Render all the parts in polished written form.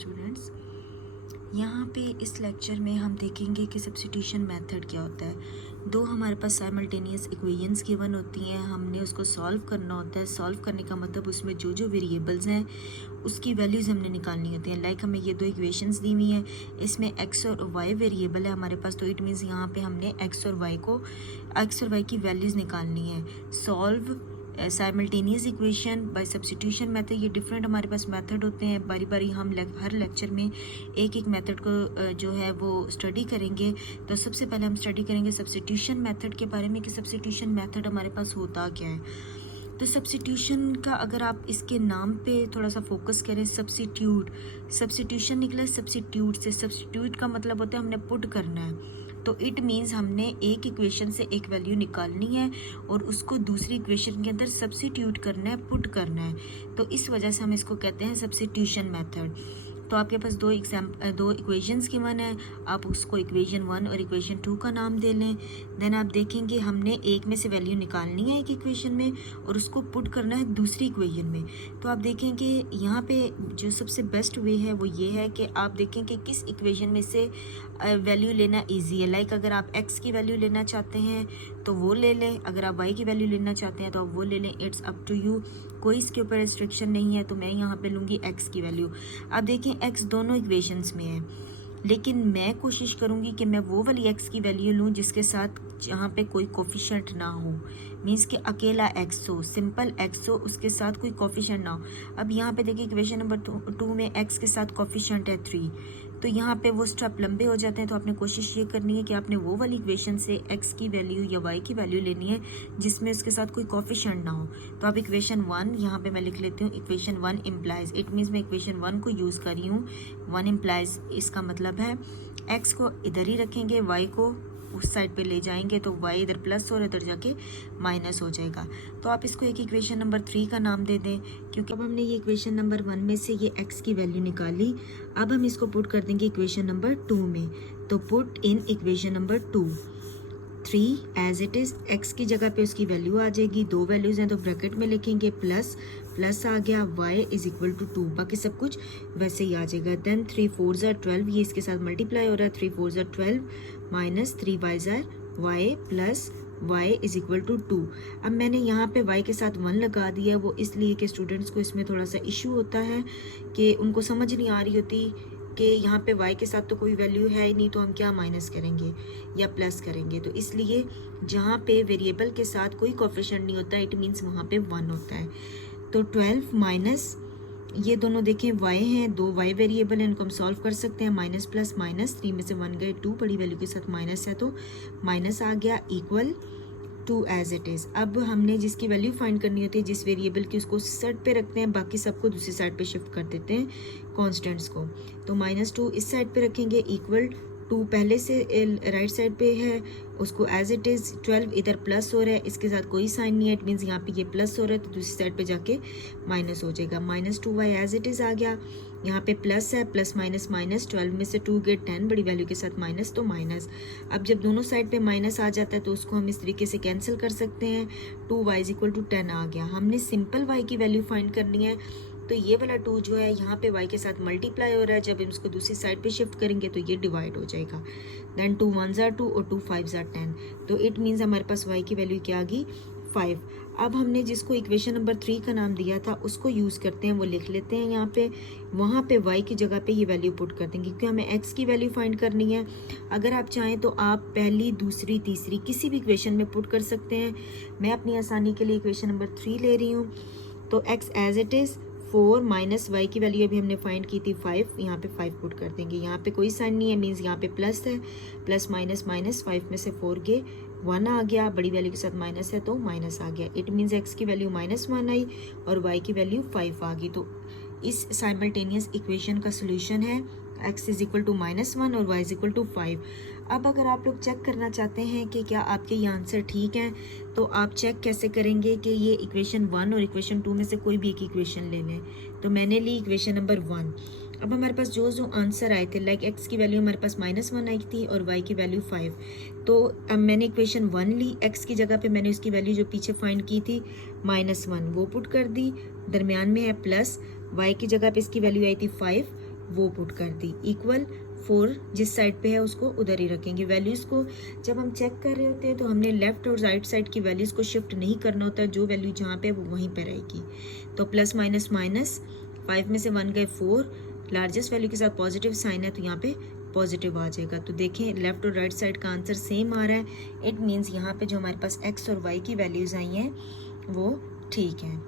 Students, यहाँ पे इस लेक्चर में हम देखेंगे कि सब्स्टिट्यूशन मेथड क्या होता है। दो हमारे पास साइमल्टेनियस इक्वेशंस गिवन होती हैं, हमने उसको सॉल्व करना होता है। सॉल्व करने का मतलब उसमें जो जो वेरिएबल्स हैं उसकी वैल्यूज़ हमने निकालनी होती हैं। लाइक हमें ये दो इक्वेशंस दी हुई हैं, इसमें एक्स और वाई वेरिएबल है हमारे पास, तो इट मीन्स यहाँ पे हमने एक्स और वाई की वैल्यूज़ निकालनी है। Solve simultaneous equation by substitution method, ये डिफरेंट हमारे पास मेथड होते हैं। बारी बारी हम हर लेक्चर में एक एक मेथड को जो है वो स्टडी करेंगे। तो सबसे पहले हम स्टडी करेंगे सब्स्टिट्यूशन मेथड के बारे में कि सब्स्टिट्यूशन मेथड हमारे पास होता क्या है। तो सब्स्टिट्यूशन का अगर आप इसके नाम पे थोड़ा सा फोकस करें, सब्स्टिट्यूशन निकला सब्स्टिट्यूट से। सब्स्टिट्यूट का मतलब होता है हमने पुट करना है, तो इट मीन्स हमने एक इक्वेशन से एक वैल्यू निकालनी है और उसको दूसरी इक्वेशन के अंदर सब्स्टिट्यूट करना है, पुट करना है। तो इस वजह से हम इसको कहते हैं सब्स्टिट्यूशन मेथड। तो आपके पास दो इक्वेशंस गिवन है, आप उसको इक्वेशन 1 और इक्वेशन 2 का नाम दे लें। देन आप देखेंगे हमने एक में से वैल्यू निकालनी है एक इक्वेशन में और उसको पुट करना है दूसरी इक्वेशन में। तो आप देखेंगे यहाँ पे जो सबसे बेस्ट वे है वो ये है कि आप देखें कि किस इक्वेशन में से वैल्यू लेना इजी है। लाइक अगर आप x की वैल्यू लेना चाहते हैं तो वो ले लें, अगर आप y की वैल्यू लेना चाहते हैं तो आप वो ले लें। इट्स अप टू यू, कोई इसके ऊपर रिस्ट्रिक्शन नहीं है। तो मैं यहाँ पे लूँगी x की वैल्यू। आप देखें x दोनों इक्वेशंस में है, लेकिन मैं कोशिश करूँगी कि मैं वो वाली x की वैल्यू लूँ जिसके साथ जहाँ पे कोई कोफिशिएंट ना हो, मीन्स कि अकेला x हो, सिंपल x हो, उसके साथ कोई कोफिशिएंट ना हो। अब यहाँ पे देखिए इक्वेशन नंबर 2 में x के साथ कोफिशिएंट है 3, तो यहाँ पे वो स्टेप लंबे हो जाते हैं। तो आपने कोशिश ये करनी है कि आपने वो वाली इक्वेशन से x की वैल्यू या y की वैल्यू लेनी है जिसमें उसके साथ कोई कोफिशिएंट ना हो। तो आप इक्वेशन 1 यहाँ पे मैं लिख लेती हूँ, इक्वेशन 1 इम्प्लाइज, इट मीन्स मैं इक्वेशन 1 को यूज़ कर रही हूँ। 1 इम्प्लाइज इसका मतलब है x को इधर ही रखेंगे, y को उस साइड पे ले जाएंगे, तो y इधर प्लस और इधर जाके माइनस हो जाएगा। तो आप इसको एक इक्वेशन नंबर 3 का नाम दे दें, क्योंकि अब हमने ये इक्वेशन नंबर 1 में से ये x की वैल्यू निकाली। अब हम इसको पुट कर देंगे इक्वेशन नंबर 2 में। तो put in equation number 2 3 as it is, x की जगह पे उसकी वैल्यू आ जाएगी। दो वैल्यूज़ हैं तो ब्रैकेट में लिखेंगे प्लस आ गया, y इज इक्वल टू 2, बाकी सब कुछ वैसे ही आ जाएगा। देन 3 4 ज़ा 12, ये इसके साथ मल्टीप्लाई हो रहा है, 3 4 ज़ा 12 माइनस 3 y ज़ा y plus y is equal to 2। अब मैंने यहाँ पे y के साथ 1 लगा दिया, वो इसलिए कि स्टूडेंट्स को इसमें थोड़ा सा इशू होता है कि उनको समझ नहीं आ रही होती कि यहाँ पे y के साथ तो कोई वैल्यू है ही नहीं, तो हम क्या माइनस करेंगे या प्लस करेंगे। तो इसलिए जहाँ पे वेरिएबल के साथ कोई कोफिशिएंट नहीं होता, इट मीन्स वहाँ पे 1 होता है। तो 12 माइनस, ये दोनों देखें y हैं, दो y वेरिएबल हैं, इनको हम सॉल्व कर सकते हैं। माइनस प्लस माइनस, 3 में से 1 गए 2, बड़ी वैल्यू के साथ माइनस है तो माइनस आ गया, equal to as it is. अब हमने जिसकी वैल्यू फाइंड करनी होती है, जिस वेरिएबल की, उसको साइड पे रखते हैं, बाकी सबको दूसरी साइड पे शिफ्ट कर देते हैं कॉन्स्टेंट्स को। तो -2 इस साइड पे रखेंगे, इक्वल 2 पहले से राइट साइड पे है, उसको एज इट इज़। 12 इधर प्लस हो रहा है, इसके साथ कोई साइन नहीं है, इट मीन्स यहाँ पे ये प्लस हो रहा है, तो दूसरी साइड पे जाके माइनस हो जाएगा। -2y एज इट इज़ आ गया, यहाँ पे प्लस है, प्लस माइनस माइनस, 12 में से 2 गए 10, बड़ी वैल्यू के साथ माइनस, तो माइनस। अब जब दोनों साइड पे माइनस आ जाता है तो उसको हम इस तरीके से कैंसिल कर सकते हैं। 2y इज इक्वल टू 10 आ गया। हमने सिंपल y की वैल्यू फाइंड करनी है, तो ये वाला 2 जो है यहाँ पे y के साथ मल्टीप्लाई हो रहा है, जब हम इसको दूसरी साइड पे शिफ्ट करेंगे तो ये डिवाइड हो जाएगा। देन 2 1 ज़ा 2 और 2 5 ज़ा 10, तो इट मीन्स हमारे पास y की वैल्यू क्या आ गई, 5। अब हमने जिसको इक्वेशन नंबर 3 का नाम दिया था उसको यूज़ करते हैं, वो लिख लेते हैं यहाँ पे। वहाँ पे y की जगह पे ये वैल्यू पुट कर देंगे, क्योंकि हमें x की वैल्यू फाइंड करनी है। अगर आप चाहें तो आप पहली, दूसरी, तीसरी किसी भी इक्वेशन में पुट कर सकते हैं। मैं अपनी आसानी के लिए इक्वेशन नंबर 3 ले रही हूँ। तो x as it is 4 minus y की वैल्यू अभी हमने फाइंड की थी 5, यहाँ पे 5 पुट कर देंगे। यहाँ पे कोई साइन नहीं है, मीन्स यहाँ पे प्लस है, प्लस माइनस माइनस, 5 में से 4 गए 1 आ गया, बड़ी वैल्यू के साथ माइनस है तो माइनस आ गया। इट मीन्स x की वैल्यू -1 आई और y की वैल्यू 5 आ गई। तो इस साइमल्टेनियस इक्वेशन का सोल्यूशन है x इज इक्वल टू -1 और y इज इक्वल टू 5। अब अगर आप लोग चेक करना चाहते हैं कि क्या आपके ये आंसर ठीक हैं, तो आप चेक कैसे करेंगे कि ये इक्वेशन 1 और इक्वेशन 2 में से कोई भी एक इक्वेशन ले लें। तो मैंने ली इक्वेशन नंबर 1। अब हमारे पास जो आंसर आए थे, लाइक x की वैल्यू हमारे पास -1 आई थी और y की वैल्यू 5, तो अब मैंने इक्वेशन 1 ली, x की जगह पे मैंने उसकी वैल्यू जो पीछे फाइंड की थी -1 वो पुट कर दी, दरमियान में है प्लस, y की जगह पे इसकी वैल्यू आई थी 5, वो पुट कर दी, इक्वल 4 जिस साइड पे है उसको उधर ही रखेंगे। वैल्यूज़ को जब हम चेक कर रहे होते हैं तो हमने लेफ़्ट और राइट साइड की वैल्यूज़ को शिफ्ट नहीं करना होता है, जो वैल्यू जहाँ पे है वो वहीं पे रहेगी। तो प्लस माइनस माइनस, 5 में से 1 गए 4, लार्जेस्ट वैल्यू के साथ पॉजिटिव साइन है तो यहाँ पे पॉजिटिव आ जाएगा। तो देखें लेफ़्ट और राइट साइड का आंसर सेम आ रहा है। इट मीन्स यहाँ पे जो हमारे पास x और y की वैल्यूज़ आई हैं वो ठीक है।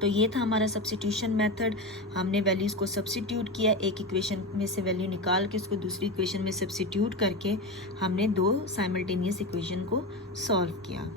तो ये था हमारा सब्स्टिट्यूशन मेथड। हमने वैल्यूज़ को सब्स्टिट्यूट किया, एक इक्वेशन में से वैल्यू निकाल के उसको दूसरी इक्वेशन में सब्स्टिट्यूट करके हमने 2 साइमल्टेनियस इक्वेशन को सॉल्व किया।